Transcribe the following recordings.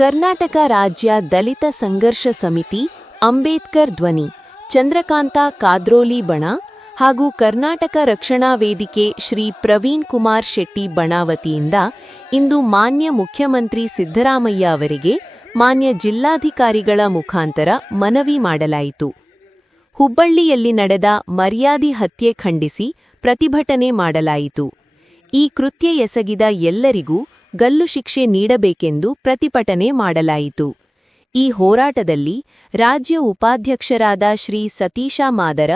ಕರ್ನಾಟಕ ರಾಜ್ಯ ದಲಿತ ಸಂಘರ್ಷ ಸಮಿತಿ, ಅಂಬೇಡ್ಕರ್ ಧ್ವನಿ, ಚಂದ್ರಕಾಂತ ಕಾದ್ರೋಲಿ ಬಣ ಹಾಗೂ ಕರ್ನಾಟಕ ರಕ್ಷಣಾ ವೇದಿಕೆ ಶ್ರೀ ಪ್ರವೀಣ್ ಕುಮಾರ್ ಶೆಟ್ಟಿ ಬಣ ವತಿಯಿಂದ ಇಂದು ಮಾನ್ಯ ಮುಖ್ಯಮಂತ್ರಿ ಸಿದ್ದರಾಮಯ್ಯ ಅವರಿಗೆ ಮಾನ್ಯ ಜಿಲ್ಲಾಧಿಕಾರಿಗಳ ಮುಖಾಂತರ ಮನವಿ ಮಾಡಲಾಯಿತು. ಹುಬ್ಬಳ್ಳಿಯಲ್ಲಿ ನಡೆದ ಮರ್ಯಾದಿ ಹತ್ಯೆ ಖಂಡಿಸಿ ಪ್ರತಿಭಟನೆ ಮಾಡಲಾಯಿತು. ಈ ಕೃತ್ಯ ಎಸಗಿದ ಎಲ್ಲರಿಗೂ ಗಲ್ಲು ಶಿಕ್ಷೆ ನೀಡಬೇಕೆಂದು ಪ್ರತಿಭಟನೆ ಮಾಡಲಾಯಿತು. ಈ ಹೋರಾಟದಲ್ಲಿ ರಾಜ್ಯ ಉಪಾಧ್ಯಕ್ಷರಾದ ಶ್ರೀ ಸತೀಶ ಮಾದರ,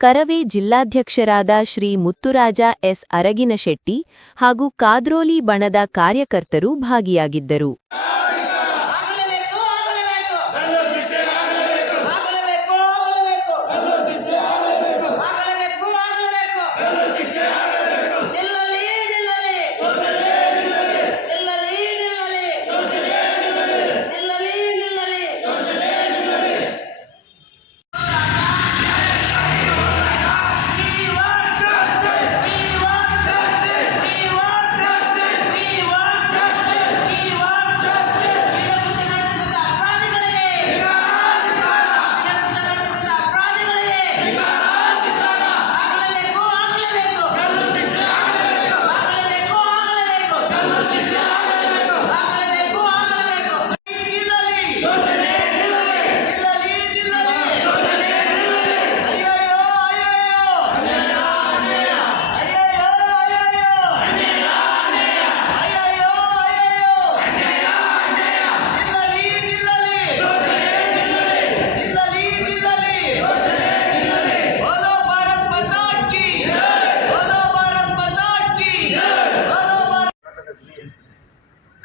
ಕರವೇ ಜಿಲ್ಲಾಧ್ಯಕ್ಷರಾದ ಶ್ರೀ ಮುತ್ತುರಾಜ ಎಸ್ ಅರಗಿನಶೆಟ್ಟಿ ಹಾಗೂ ಕಾದ್ರೋಲಿ ಬಣದ ಕಾರ್ಯಕರ್ತರು ಭಾಗಿಯಾಗಿದ್ದರು.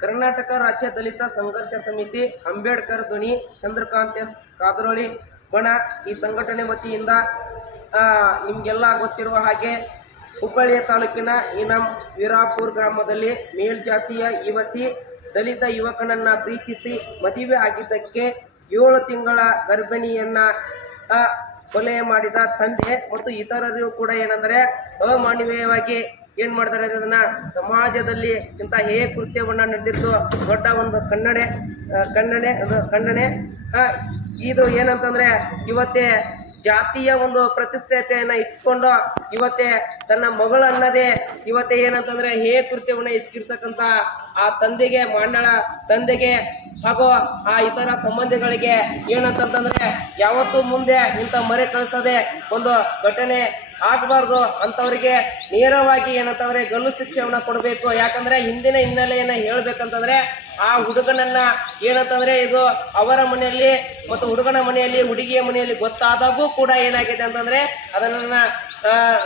ಕರ್ನಾಟಕ ರಾಜ್ಯ ದಲಿತ ಸಂಘರ್ಷ ಸಮಿತಿ, ಅಂಬೇಡ್ಕರ್ ಧ್ವನಿ, ಚಂದ್ರಕಾಂತ ಕಾದ್ರೋಳಿ ಬಣ ಈ ಸಂಘಟನೆ ವತಿಯಿಂದ ನಿಮಗೆಲ್ಲ ಗೊತ್ತಿರುವ ಹಾಗೆ ಹುಬ್ಬಳ್ಳಿಯ ತಾಲೂಕಿನ ಇನಾಮ್ ವೀರಾಪುರ ಗ್ರಾಮದಲ್ಲಿ ಮೇಲ್ಜಾತಿಯ ಯುವತಿ ದಲಿತ ಯುವಕನನ್ನು ಪ್ರೀತಿಸಿ ಮದುವೆ ಆಗಿದ್ದಕ್ಕೆ 7 ತಿಂಗಳ ಗರ್ಭಿಣಿಯನ್ನು ಕೊಲೆ ಮಾಡಿದ ತಂದೆ ಮತ್ತು ಇತರರು ಕೂಡ ಏನಂದರೆ ಅಮಾನವೀಯವಾಗಿ ಏನು ಮಾಡ್ತಾರೆ ಅದನ್ನು ಸಮಾಜದಲ್ಲಿ ಇಂಥ ಕೃತ್ಯವನ್ನು ನಡೆದಿದ್ದು ದೊಡ್ಡ ಒಂದು ಖಂಡನೆ. ಇದು ಏನಂತಂದರೆ ಇವತ್ತೇ ಜಾತಿಯ ಒಂದು ಪ್ರತಿಷ್ಠತೆಯನ್ನು ಇಟ್ಕೊಂಡು ಇವತ್ತೇ ತನ್ನ ಮಗಳನ್ನದೇ ಇವತ್ತೇ ಏನಂತಂದರೆ ಕೃತ್ಯವನ್ನು ಎಸಗಿರ್ತಕ್ಕಂಥ ಆ ತಂದೆಗೆ, ಮಾನ್ಯಳ ತಂದೆಗೆ ಹಾಗೂ ಆ ಇತರ ಸಂಬಂಧಿಗಳಿಗೆ ಏನಂತಂತಂದರೆ ಯಾವತ್ತೂ ಮುಂದೆ ಇಂಥ ಮರೆ ಕಳಿಸದೆ ಒಂದು ಘಟನೆ ಆಗಬಾರ್ದು. ಅಂಥವರಿಗೆ ನೇರವಾಗಿ ಏನಂತಂದರೆ ಗಲ್ಲು ಶಿಕ್ಷೆಯನ್ನು ಕೊಡಬೇಕು. ಯಾಕಂದರೆ ಹಿಂದಿನ ಹಿನ್ನೆಲೆಯನ್ನು ಹೇಳಬೇಕಂತಂದರೆ ಆ ಹುಡುಗನನ್ನು ಏನಂತಂದರೆ ಇದು ಅವರ ಮನೆಯಲ್ಲಿ ಮತ್ತು ಹುಡುಗನ ಮನೆಯಲ್ಲಿ, ಹುಡುಗಿಯ ಮನೆಯಲ್ಲಿ ಗೊತ್ತಾದಾಗೂ ಕೂಡ ಏನಾಗಿದೆ ಅಂತಂದರೆ ಅದನ್ನು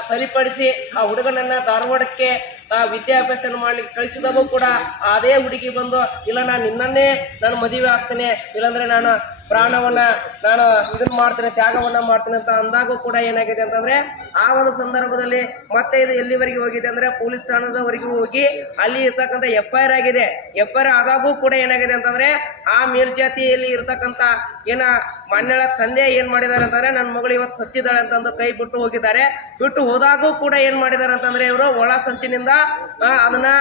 ಸರಿಪಡಿಸಿ ಆ ಹುಡುಗನನ್ನು ಧಾರವಾಡಕ್ಕೆ ವಿದ್ಯಾಭ್ಯಾಸ ಮಾಡಲಿಕ್ಕೆ ಕಳಿಸಿದಾಗೂ ಕೂಡ ಅದೇ ಹುಡುಗಿ ಬಂದು ಇಲ್ಲ ನಾನು ನಿನ್ನನ್ನೇ ನಾನು ಮದುವೆ ಆಗ್ತೇನೆ, ಇಲ್ಲಾಂದರೆ ನಾನು ಪ್ರಾಣವನ್ನು ನಾನು ಇದನ್ನು ಮಾಡ್ತೇನೆ, ತ್ಯಾಗವನ್ನು ಮಾಡ್ತೇನೆ ಅಂತ ಅಂದಾಗೂ ಕೂಡ ಏನಾಗಿದೆ ಅಂತಂದರೆ ಆ ಒಂದು ಸಂದರ್ಭದಲ್ಲಿ ಮತ್ತೆ ಇದು ಎಲ್ಲಿವರೆಗೆ ಹೋಗಿದೆ ಅಂದರೆ ಪೊಲೀಸ್ ಠಾಣದವರೆಗೂ ಹೋಗಿ ಅಲ್ಲಿ ಇರ್ತಕ್ಕಂಥ FIR ಆಗಿದೆ. FIR ಆದಾಗೂ ಕೂಡ ಏನಾಗಿದೆ ಅಂತಂದರೆ ಆ ಮೇಲ್ಜಾತಿಯಲ್ಲಿ ಇರ್ತಕ್ಕಂಥ ಮಾನ್ಯಳ ತಂದೆ ಏನು ಮಾಡಿದ್ದಾರೆ ಅಂತಂದರೆ ನನ್ನ ಮಗಳು ಇವತ್ತು ಸತ್ತಿದ್ದಾಳೆ ಅಂತಂದು ಕೈ ಬಿಟ್ಟು ಹೋಗಿದ್ದಾರೆ. ಬಿಟ್ಟು ಹೋದಾಗೂ ಕೂಡ ಏನು ಮಾಡಿದ್ದಾರೆ ಅಂತಂದರೆ ಇವರು ಒಳ ಸಂಚಿನಿಂದ ಅದನ್ನು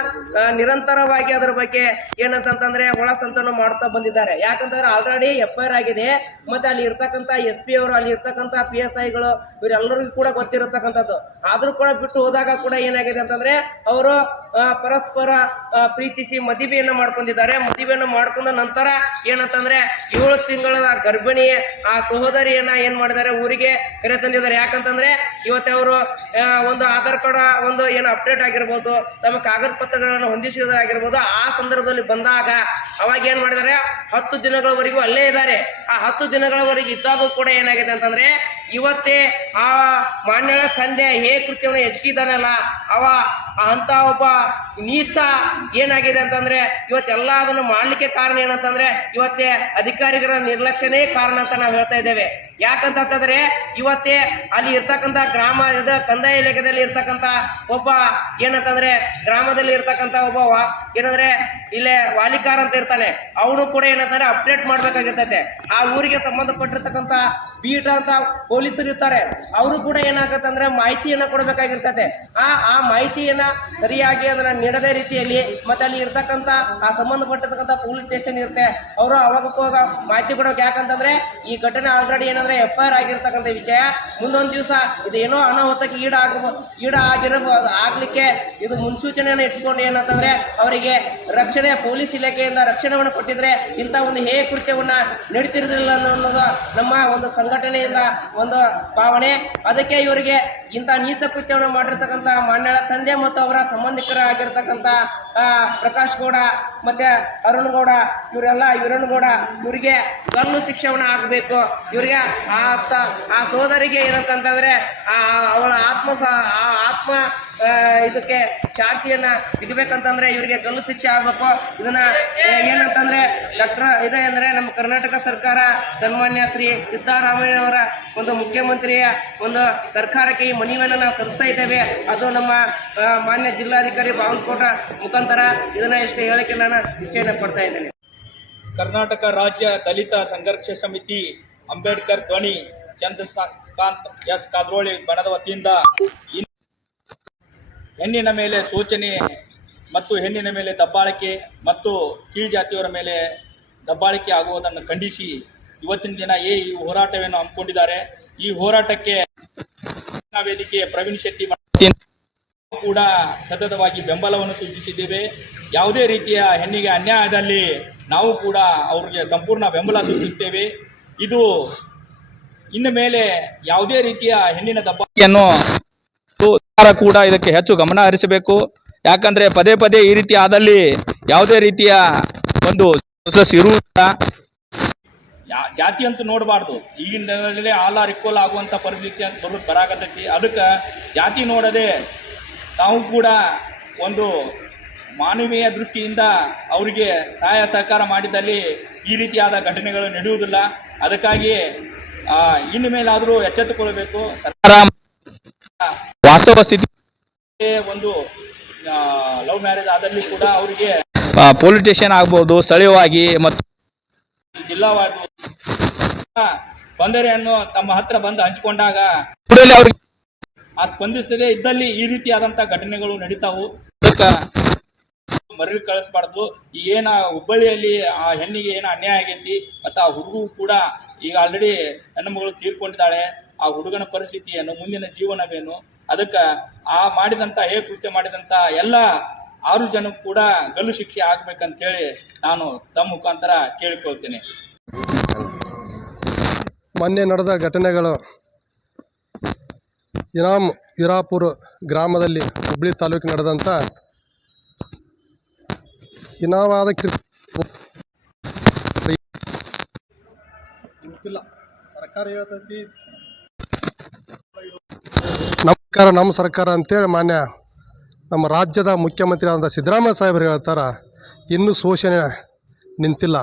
ನಿರಂತರವಾಗಿ ಅದರ ಬಗ್ಗೆ ಏನಂತಂದರೆ ಒಳ ಸಂಚನ್ನು ಮಾಡ್ತಾ ಬಂದಿದ್ದಾರೆ. ಯಾಕಂತಂದರೆ ಆಲ್ರೆಡಿ FIR ಆಗಿದೆ. ಮತ್ತು ಅಲ್ಲಿ ಇರ್ತಕ್ಕಂಥ SP ಅವರು, ಅಲ್ಲಿ ಇರ್ತಕ್ಕಂಥ PSIಗಳು ಇವರೆಲ್ಲರಿಗೂ ಕೂಡ ಗೊತ್ತಿರತಕ್ಕಂಥದ್ದು. ಆದರೂ ಕೂಡ ಬಿಟ್ಟು ಹೋದಾಗ ಕೂಡ ಏನಾಗಿದೆ ಅಂತಂದರೆ ಅವರು ಪರಸ್ಪರ ಪ್ರೀತಿಸಿ ಮದುವೆಯನ್ನು ಮಾಡ್ಕೊಂಡಿದ್ದಾರೆ. ಮದುವೆಯನ್ನು ಮಾಡ್ಕೊಂಡ ನಂತರ ಏನಂತಂದರೆ 7 ತಿಂಗಳ ಗರ್ಭಿಣಿ ಆ ಸಹೋದರಿಯನ್ನು ಏನು ಮಾಡಿದ್ದಾರೆ ಊರಿಗೆ ಕರೆ ತಂದಿದ್ದಾರೆ. ಯಾಕಂತಂದರೆ ಇವತ್ತು ಅವರು ಒಂದು ಆಧಾರ್ ಕಾರ್ಡ್ ಒಂದು ಅಪ್ಡೇಟ್ ಆಗಿರ್ಬೋದು, ತಮ್ಮ ಕಾಗದ ಪತ್ರಗಳನ್ನು ಹೊಂದಿಸಿದಾಗಿರ್ಬೋದು. ಆ ಸಂದರ್ಭದಲ್ಲಿ ಬಂದಾಗ ಅವಾಗ ಏನು ಮಾಡಿದ್ದಾರೆ 10 ದಿನಗಳವರೆಗೂ ಅಲ್ಲೇ ಇದ್ದಾರೆ. ಆ 10 ದಿನಗಳವರೆಗೆ ಇದ್ದಾಗೂ ಕೂಡ ಏನಾಗಿದೆ ಅಂತಂದರೆ ಇವತ್ತೇ ಆ ಮಾನ್ಯಳ ತಂದೆ ಕೃತ್ಯವನ್ನು ಎಸಗಿದಾನಲ್ಲ ಅಂತ ಒಬ್ಬ ನೀಚ ಏನಾಗಿದೆ ಅಂತಂದರೆ ಇವತ್ತೆಲ್ಲ ಅದನ್ನು ಮಾಡಲಿಕ್ಕೆ ಕಾರಣ ಏನಂತಂದರೆ ಇವತ್ತೇ ಅಧಿಕಾರಿಗಳ ನಿರ್ಲಕ್ಷ್ಯನೇ ಕಾರಣ ಅಂತ ನಾವು ಹೇಳ್ತಾ ಇದ್ದೇವೆ. ಯಾಕಂತಂದ್ರೆ ಇವತ್ತೇ ಅಲ್ಲಿ ಇರ್ತಕ್ಕಂಥ ಗ್ರಾಮ ಕಂದಾಯ ಇಲಾಖೆಯಲ್ಲಿ ಇರ್ತಕ್ಕಂಥ ಒಬ್ಬ ಏನಂತಂದ್ರೆ ಗ್ರಾಮದಲ್ಲಿ ಇರ್ತಕ್ಕಂಥ ಒಬ್ಬ ಏನಂದ್ರೆ ಇಲ್ಲೇ ವಾಲಿಕಾರ ಅಂತ ಇರ್ತಾನೆ, ಅವನು ಕೂಡ ಏನಂತಾರೆ ಅಪ್ಡೇಟ್ ಮಾಡ್ಬೇಕಾಗಿರ್ತೈತೆ. ಆ ಊರಿಗೆ ಸಂಬಂಧಪಟ್ಟಿರ್ತಕ್ಕಂಥ ಬೀಟ್ ಅಂತ ಪೊಲೀಸರು ಇರ್ತಾರೆ, ಅವರು ಕೂಡ ಏನಾಗತ್ತಂದ್ರೆ ಮಾಹಿತಿಯನ್ನ ಕೊಡಬೇಕಾಗಿರ್ತದೆ. ಆ ಮಾಹಿತಿಯನ್ನ ಸರಿಯಾಗಿ ಅದನ್ನ ನೀಡದೇ ರೀತಿಯಲ್ಲಿ ಮತ್ತೆ ಅಲ್ಲಿ ಇರ್ತಕ್ಕಂಥ ಆ ಸಂಬಂಧಪಟ್ಟಿರ್ತಕ್ಕಂಥ ಪೊಲೀಸ್ ಸ್ಟೇಷನ್ ಇರುತ್ತೆ, ಅವರು ಅವಾಗ ಮಾಹಿತಿ ಕೊಡೋಕೆ. ಯಾಕಂತಂದ್ರೆ ಈ ಘಟನೆ ಆಲ್ರೆಡಿ ಏನಂದ್ರೆ FIR ಆಗಿರ್ತಕ್ಕಂಥ ವಿಷಯ. ಮುಂದೊಂದು ದಿವಸ ಇದು ಏನೋ ಅನಾಹುತಕ್ಕೆ ಈಡಾಗಿರಬಹುದು, ಆಗ್ಲಿಕ್ಕೆ ಇದು ಮುನ್ಸೂಚನೆಯನ್ನು ಇಟ್ಕೊಂಡು ಏನಂತಂದ್ರೆ ಅವರಿಗೆ ರಕ್ಷಣೆ, ಪೊಲೀಸ್ ಇಲಾಖೆಯಿಂದ ರಕ್ಷಣೆಯನ್ನು ಕೊಟ್ಟಿದ್ರೆ ಇಂಥ ಒಂದು ಕೃತ್ಯವನ್ನ ನಡೀತಿರಲಿಲ್ಲ ಅನ್ನೋದು ನಮ್ಮ ಒಂದು ಸಂಘಟನೆಯಿಂದ ಒಂದು ಭಾವನೆ. ಅದಕ್ಕೆ ಇವರಿಗೆ ಇಂಥ ನೀಚ ಕೃತ್ಯವನ್ನು ಮಾಡಿರ್ತಕ್ಕಂಥ ಮಾನ್ಯಳ ತಂದೆ ಮತ್ತು ಅವರ ಸಂಬಂಧಿಕರಾಗಿರ್ತಕ್ಕಂಥ ಪ್ರಕಾಶ್ ಗೌಡ ಮತ್ತೆ ಅರುಣ್ ಗೌಡ ವೀರಣ್ಣ ಗೌಡ ಇವರಿಗೆ ಗಲ್ಲು ಶಿಕ್ಷೆಯನ್ನು ಆಗಬೇಕು. ಇವರಿಗೆ ಆ ಸೋದರಿಗೆ ಏನಂತಂದ್ರೆ ಅವಳ ಆತ್ಮ ಇದಕ್ಕೆ ಶಾಂತಿಯನ್ನ ಸಿಗಬೇಕಂತಂದ್ರೆ ಇವರಿಗೆ ಗಲ್ಲು ಶಿಕ್ಷೆ ಆಗ್ಬೇಕು. ಇದನ್ನ ಏನಂತಂದ್ರೆ ಇದೆ ಅಂದ್ರೆ ನಮ್ಮ ಕರ್ನಾಟಕ ಸರ್ಕಾರ ಸನ್ಮಾನ್ಯ ಶ್ರೀ ಸಿದ್ದರಾಮಯ್ಯವರ ಒಂದು ಮುಖ್ಯಮಂತ್ರಿಯ ಒಂದು ಸರ್ಕಾರಕ್ಕೆ ಈ ಮನವಿಯನ್ನು ನಾವು ಸಲ್ಲಿಸ್ತಾ ಇದ್ದೇವೆ. ಅದು ನಮ್ಮ ಮಾನ್ಯ ಜಿಲ್ಲಾಧಿಕಾರಿ ಬಾಗಲಕೋಟ ಮುಖಾಂತರ ಇದನ್ನ ಎಷ್ಟು ಹೇಳಿಕೆ ನಾನು ಇಚ್ಛೆಯನ್ನು ಪಡ್ತಾ ಇದ್ದೇನೆ. ಕರ್ನಾಟಕ ರಾಜ್ಯ ದಲಿತ ಸಂಘರ್ಷ ಸಮಿತಿ ಅಂಬೇಡ್ಕರ್ ಧ್ವನಿ ಚಂದ್ರಕಾಂತ್ ಎಸ್ ಕಾದ್ರೋಳಿ ಬಣದ ವತಿಯಿಂದ ಹೆಣ್ಣಿನ ಮೇಲೆ ಶೋಷಣೆ ಮತ್ತು ಹೆಣ್ಣಿನ ಮೇಲೆ ದಬ್ಬಾಳಿಕೆ ಮತ್ತು ಕೀಳು ಜಾತಿಯವರ ಮೇಲೆ ದಬ್ಬಾಳಿಕೆ ಆಗುವುದನ್ನು ಖಂಡಿಸಿ ಇವತ್ತಿನ ದಿನ ಈ ಹೋರಾಟವನ್ನು ಹಮ್ಮಿಕೊಂಡಿದ್ದಾರೆ. ಈ ಹೋರಾಟಕ್ಕೆ ವೇದಿಕೆ ಪ್ರವೀಣ್ ಶೆಟ್ಟಿ ಕೂಡ ಸತತವಾಗಿ ಬೆಂಬಲವನ್ನು ಸೂಚಿಸಿದ್ದೇವೆ. ಯಾವುದೇ ರೀತಿಯ ಹೆಣ್ಣಿಗೆ ಅನ್ಯಾಯದಲ್ಲಿ ನಾವು ಕೂಡ ಅವರಿಗೆ ಸಂಪೂರ್ಣ ಬೆಂಬಲ ಸೂಚಿಸುತ್ತೇವೆ. ಇದು ಇನ್ನು ಮೇಲೆ ಯಾವುದೇ ರೀತಿಯ ಹೆಣ್ಣಿನ ದಬ್ಬಾಳಿಕೆಯನ್ನು ಕೂಡ ಇದಕ್ಕೆ ಹೆಚ್ಚು ಗಮನ ಹರಿಸಬೇಕು. ಯಾಕಂದ್ರೆ ಪದೇ ಪದೇ ಈ ರೀತಿ ಆದಲ್ಲಿ ಯಾವುದೇ ರೀತಿಯ ಒಂದು ಇರುವುದಿಲ್ಲ. ಜಾತಿ ಅಂತೂ ನೋಡಬಾರ್ದು. ಈಗಿನ ಆಲ್ ಇಕ್ವಲ್ ಆಗುವಂಥ ಪರಿಸ್ಥಿತಿ ಅಂತ ಬರಾಕತ್ತೈತಿ. ಅದಕ್ಕೆ ಜಾತಿ ನೋಡದೆ ತಾವು ಕೂಡ ಒಂದು ಮಾನವೀಯ ದೃಷ್ಟಿಯಿಂದ ಅವರಿಗೆ ಸಹಾಯ ಸಹಕಾರ ಮಾಡಿದಲ್ಲಿ ಈ ರೀತಿಯಾದ ಘಟನೆಗಳು ನಡೆಯುವುದಿಲ್ಲ. ಅದಕ್ಕಾಗಿ ಇನ್ನು ಮೇಲಾದರೂ ಎಚ್ಚೆತ್ತುಕೊಳ್ಳಬೇಕು. ಸರ್ಕಾರ ವಾಸ್ತವ ಸ್ಥಿತಿ ಒಂದು ಲವ್ ಮ್ಯಾರೇಜ್ ಆದಲ್ಲಿ ಕೂಡ ಅವರಿಗೆ ಪೊಲೀಸ್ ಸ್ಟೇಷನ್ ಆಗ್ಬೋದು, ಸ್ಥಳೀಯವಾಗಿ ಮತ್ತು ಜಿಲ್ಲಾವಾಗಿ ತೊಂದರೆಯನ್ನು ತಮ್ಮ ಹತ್ರ ಬಂದು ಹಂಚಿಕೊಂಡಾಗ ಅವ್ರಿಗೆ ಸ್ಪಂದಿಸದೇ ಇದ್ದಲ್ಲಿ ಈ ರೀತಿಯಾದಂಥ ಘಟನೆಗಳು ನಡೀತಾವು. ಅದಕ್ಕೆ ಮರಳಿ ಕಳಿಸ್ಬಾರ್ದು. ಏನ ಹುಬ್ಬಳ್ಳಿಯಲ್ಲಿ ಆ ಹೆಣ್ಣಿಗೆ ಏನೋ ಅನ್ಯಾಯ ಆಗೈತಿ ಮತ್ತು ಆ ಹುಡುಗ ಕೂಡ ಈಗ ಆಲ್ರೆಡಿ ಹೆಣ್ಣು ಮಗಳು ತೀರ್ಕೊಂಡಿದ್ದಾಳೆ. ಆ ಹುಡುಗನ ಪರಿಸ್ಥಿತಿ ಏನು, ಮುಂದಿನ ಜೀವನವೇನು, ಅದಕ್ಕೆ ಮಾಡಿದಂಥ ಕೃತ್ಯ ಮಾಡಿದಂಥ ಎಲ್ಲ 6 ಜನಕ್ಕೂ ಕೂಡ ಗಲ್ಲು ಶಿಕ್ಷೆ ಆಗ್ಬೇಕಂತೇಳಿ ನಾನು ತಮ್ಮ ಮುಖಾಂತರ ಕೇಳಿಕೊಳ್ತೀನಿ. ಮೊನ್ನೆ ನಡೆದ ಘಟನೆಗಳು ಹಿರಾಪುರ ಗ್ರಾಮದಲ್ಲಿ ಹುಬ್ಬಳ್ಳಿ ತಾಲೂಕು ನಡೆದಂಥ ಇನಾವಾದ ಸರ್ಕಾರ ಹೇಳ್ತೈತಿ ನಮ್ಮ ಸರ್ಕಾರ ಅಂತೇಳಿ ಮಾನ್ಯ ನಮ್ಮ ರಾಜ್ಯದ ಮುಖ್ಯಮಂತ್ರಿ ಆದ ಸಿದ್ದರಾಮಯ್ಯ ಸಾಹೇಬರು ಹೇಳ್ತಾರೆ ಇನ್ನೂ ಶೋಷಣೆ ನಿಂತಿಲ್ಲ.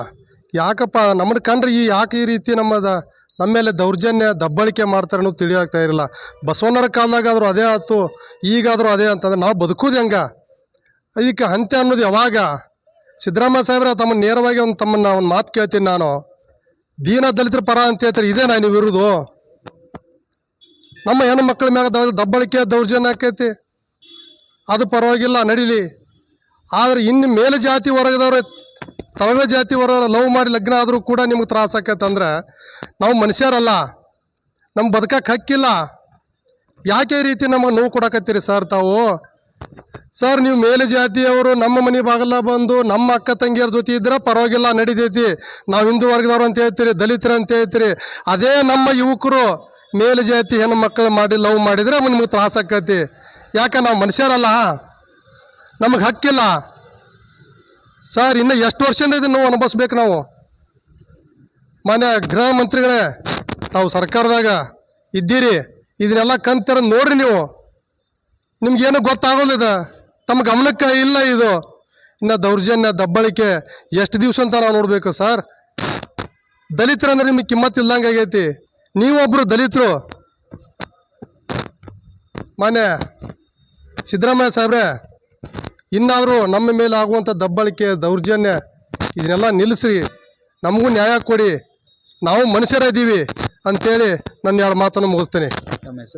ಯಾಕಪ್ಪ ನಮ್ಮನ್ನು ಕಂಡ್ರೆ ಯಾಕೆ ಈ ರೀತಿ ನಮ್ಮ ಮೇಲೆ ದೌರ್ಜನ್ಯ ದಬ್ಬಾಳಿಕೆ ಮಾಡ್ತಾರೆ ಅನ್ನೋದು ತಿಳಿಯಾಗ್ತಾ ಇರಲಿಲ್ಲ. ಬಸವಣ್ಣರ ಕಾಲದಾಗಾದರೂ ಅದೇ ಆಯ್ತು, ಈಗಾದರೂ ಅದೇ ಅಂತಂದ್ರೆ ನಾವು ಬದುಕೋದು ಹೆಂಗೆ? ಇದಕ್ಕೆ ಅಂತ್ಯ ಅನ್ನೋದು ಯಾವಾಗ? ಸಿದ್ದರಾಮಯ್ಯ ಸಾಹೇಬ್ರ ತಮ್ಮನ್ನು ನೇರವಾಗಿ ಒಂದು ಮಾತು ಕೇಳ್ತೀನಿ ನಾನು. ದೀನ ದಲಿತರ ಪರ ಅಂತ ಹೇಳ್ತಾರೆ, ಇದೇನಾ ನೀವು ಇರೋದು? ನಮ್ಮ ಹೆಣ್ಣು ಮಕ್ಕಳ ಮ್ಯಾಗ ದಬ್ಬಾಳಿಕೆ ದೌರ್ಜನ್ಯ ಆಕೈತಿ, ಅದು ಪರವಾಗಿಲ್ಲ ನಡೀಲಿ. ಆದರೆ ಇನ್ನು ಮೇಲೆ ಜಾತಿ ವರ್ಗದವ್ರು ತಳಗ ಜಾತಿ ವರ್ಗ ಲವ್ ಮಾಡಿ ಲಗ್ನ ಆದರೂ ಕೂಡ ನಿಮ್ಗೆ ತ್ರಾಸ ಆಕೈತಂದ್ರೆ ನಾವು ಮನುಷ್ಯರಲ್ಲ, ನಮ್ಮ ಬದುಕಕ್ಕೆ ಹಕ್ಕಿಲ್ಲ. ಯಾಕೆ ಈ ರೀತಿ ನಮಗೆ ನೋವು ಕೊಡಕತ್ತೀರಿ ಸರ್ ತಾವು? ಸರ್ ನೀವು ಮೇಲೆ ಜಾತಿಯವರು ನಮ್ಮ ಮನೆ ಬಾಗಲ ಬಂದು ನಮ್ಮ ಅಕ್ಕ ತಂಗಿಯರ ಜೊತೆ ಇದ್ರೆ ಪರವಾಗಿಲ್ಲ ನಡೀತೈತಿ, ನಾವು ಹಿಂದೂ ವರ್ಗದವ್ರು ಅಂತ ಹೇಳ್ತೀರಿ, ದಲಿತರು ಅಂತ ಹೇಳ್ತೀರಿ. ಅದೇ ನಮ್ಮ ಯುವಕರು ಮೇಲೆ ಜಾತಿ ಹೆಣ್ಣು ಮಕ್ಕಳು ಮಾಡಿ ಲವ್ ಮಾಡಿದರೆ ನಿಮ್ಗೆ ತ್ರಾಸ ಆಕೈತಿ. ಯಾಕೆ ನಾವು ಮನುಷ್ಯರಲ್ಲ, ನಮಗೆ ಹಕ್ಕಿಲ್ಲ ಸರ್. ಇನ್ನು ಎಷ್ಟು ವರ್ಷದಿಂದ ಇದನ್ನು ನೋವು ಅನುಭವಿಸ್ಬೇಕು ನಾವು? ಮಾನ್ಯ ಗೃಹ ಮಂತ್ರಿಗಳೇ, ತಾವು ಸರ್ಕಾರದಾಗ ಇದ್ದೀರಿ, ಇದನ್ನೆಲ್ಲ ಕಂತರ ನೋಡ್ರಿ ನೀವು. ನಿಮ್ಗೇನು ಗೊತ್ತಾಗೋದಿದೆ, ತಮ್ಮ ಗಮನಕ್ಕೆ ಇಲ್ಲ ಇದು. ಇನ್ನು ದೌರ್ಜನ್ಯ ದಬ್ಬಾಳಿಕೆ ಎಷ್ಟು ದಿವಸ ಅಂತ ನಾವು ನೋಡಬೇಕು ಸರ್? ದಲಿತರಂದ್ರೆ ನಿಮಗೆ ಕಿಮ್ಮತ್ತಿಲ್ದಂಗೆ ಆಗೈತಿ. ನೀವೊಬ್ಬರು ದಲಿತರು. ಮಾನ್ಯ ಸಿದ್ದರಾಮಯ್ಯ ಸಾಹೇಬ್ರೆ, ಇನ್ನಾದರೂ ನಮ್ಮ ಮೇಲೆ ಆಗುವಂಥ ದಬ್ಬಾಳಿಕೆ ದೌರ್ಜನ್ಯ ಇದನ್ನೆಲ್ಲ ನಿಲ್ಲಿಸ್ರಿ, ನಮಗೂ ನ್ಯಾಯ ಕೊಡಿ. ನಾವು ಮನುಷ್ಯರಿದ್ದೀವಿ, ಅಂತೇಳಿ ನನ್ನ ಎರಡು ಮಾತನ್ನು ಮುಗಿಸ್ತೇನೆ. ನಮ್ಮ ಹೆಸರು